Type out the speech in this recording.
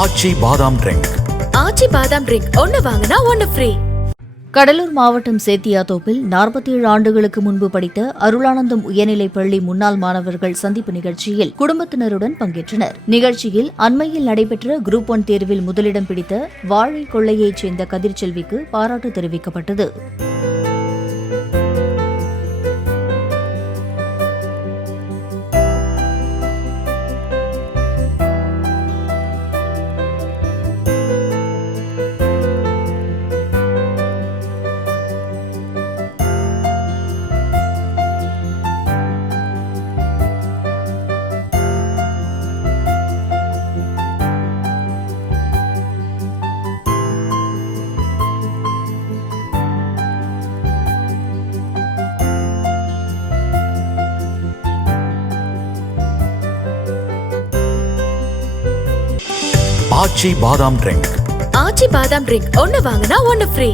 ஆச்சி பாதாம் ட்ரிங்க். ஆச்சி பாதாம் ட்ரிங்க் ஒன்னு வாங்கினா ஒன்னு ஃப்ரீ. கடலூர் மாவட்டம் சேத்தியாத்தோப்பில் 47 ஆண்டுகளுக்கு முன்பு படித்த அருளானந்தம் உயர்நிலைப் பள்ளி முன்னாள் மாணவர்கள் சந்திப்பு நிகழ்ச்சியில் குடும்பத்தினருடன் பங்கேற்றனர். நிகழ்ச்சியில் அண்மையில் நடைபெற்ற குரூப் 1 தேர்வில் முதலிடம் பிடித்த வாழை கொள்ளையைச் சேர்ந்த கதிர்ச்செல்விக்கு பாராட்டு தெரிவிக்கப்பட்டது. ஆச்சி பாதாம் ட்ரிங்க். ஆச்சி பாதாம் ட்ரிங்க் ஒன்னு வாங்கினா ஒன்னு ஃப்ரீ.